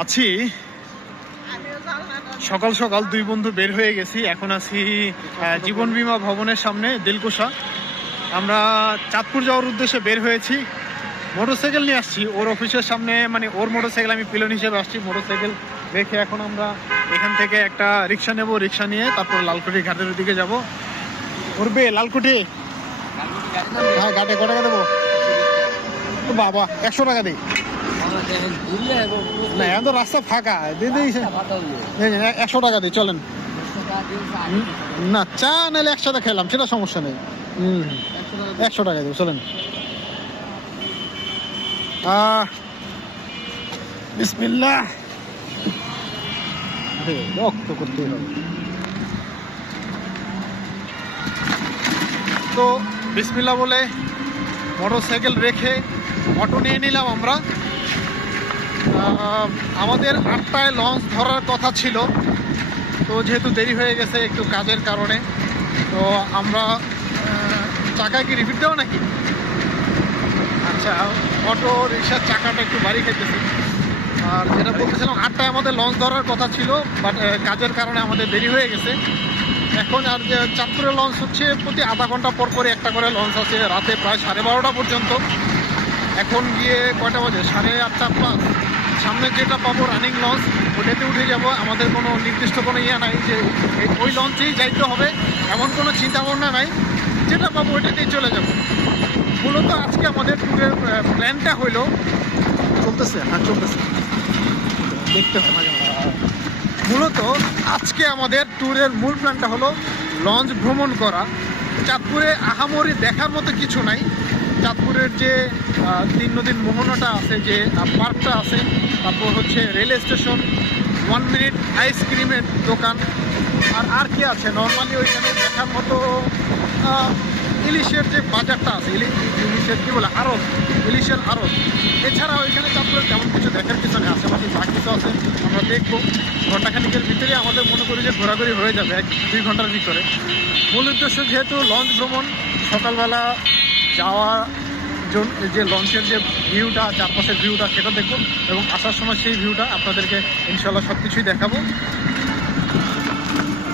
আছি সকাল সকাল দুই বন্ধু বের হয়ে গেছি। এখন আছি জীবন বীমা ভবনের সামনে দিলকুশা। আমরা চাঁদপুর যাওয়ার উদ্দেশ্যে বের হয়েছি। মোটরসাইকেল নিয়ে আসছি ওর অফিসের সামনে, মানে ওর মোটরসাইকেল আমি পিলন হিসেবে আসছি। মোটরসাইকেল রেখে এখন আমরা এখান থেকে একটা রিক্সা নেব, রিক্সা নিয়ে তারপর লালকুটি ঘাটের দিকে যাব। করবে লালকুটি? হ্যাঁ, ঘাটে কত টাকা দেবো? বাবা 100 টাকা দিই না, এখন তো রাস্তা ফাঁকা দিয়ে দিয়েছে। 100 টাকা দিই, চলেন। না, চা নাহলে একসাথে খেলাম, সেটা সমস্যা নেই। 100 টাকা দেবো, চলেন। বিসমিল্লাহ। রক্ত করতে হবে তো বিসমিল্লাহ বলে মোটরসাইকেল রেখে অটো নিয়ে নিলাম আমরা। আমাদের 8টায় লঞ্চ ধরার কথা ছিল, তো যেহেতু দেরি হয়ে গেছে একটু কাজের কারণে, তো আমরা চাকায় কি রিপিট দেবো নাকি? আচ্ছা, অটো রিক্সার চাকাটা একটু বাড়ি খেতেছি। আর যেটা বলতেছিলাম, 8টায় আমাদের লঞ্চ ধরার কথা ছিল, বাট কাজের কারণে আমাদের দেরি হয়ে গেছে। এখন আর যে চাঁদপুরে লঞ্চ হচ্ছে প্রতি আধা ঘন্টা পর পরে একটা করে লঞ্চ আছে, রাতে প্রায় 12:30 পর্যন্ত। এখন গিয়ে কয়টা বাজে? 8:30+। সামনে যেটা পাবো রানিং লঞ্চ, ওটাতে উঠে যাব। আমাদের কোনো নির্দিষ্ট কোনো ইয়ে নাই যে ওই লঞ্চেই যাইতে হবে, এমন কোনো চিন্তা ভাবনা নাই। যেটা পাবো ওইটাতেই চলে যাব। মূলত আজকে আমাদের ট্যুরের প্ল্যানটা হইলো, চলতেছে, হ্যাঁ চলতেছে, দেখতে হয় মাঝে মাঝে। মূলত আজকে আমাদের ট্যুরের মূল প্ল্যানটা হলো লঞ্চ ভ্রমণ করা। চাঁদপুরে আহামরি দেখার মতো কিছু নাই। চাঁদপুরের যে 3 নদীর মোহনাটা আছে, যে পার্কটা আছে, তারপর হচ্ছে রেল স্টেশন, 1 মিনিট আইসক্রিমের দোকান, আর কি আছে নর্মালি ওইখানে দেখার মতো? ইলিশের যে বাজারটা আছে, ইলিশের কী বলে, আড়ত, ইলিশের আড়ত। এছাড়া ওইখানে চাঁদপুরের তেমন কিছু দেখার কিছু নেই। আশেপাশে যা কিছু আছে আমরা দেখবো। ঘন্টাখানিকের ভিতরে আমাদের মনে করি যে ঘোরাঘুরি হয়ে যাবে 1-2 ঘন্টার ভিতরে। মূল উদ্দেশ্য যেহেতু লঞ্চ ভ্রমণ, সকালবেলা যাওয়া যে লঞ্চের যে ভিউটা, চারপাশের ভিউটা, সেটা দেখবো, এবং আসার সময় সেই ভিউটা আপনাদেরকে ইনশাল্লাহ সব কিছুই দেখাবো।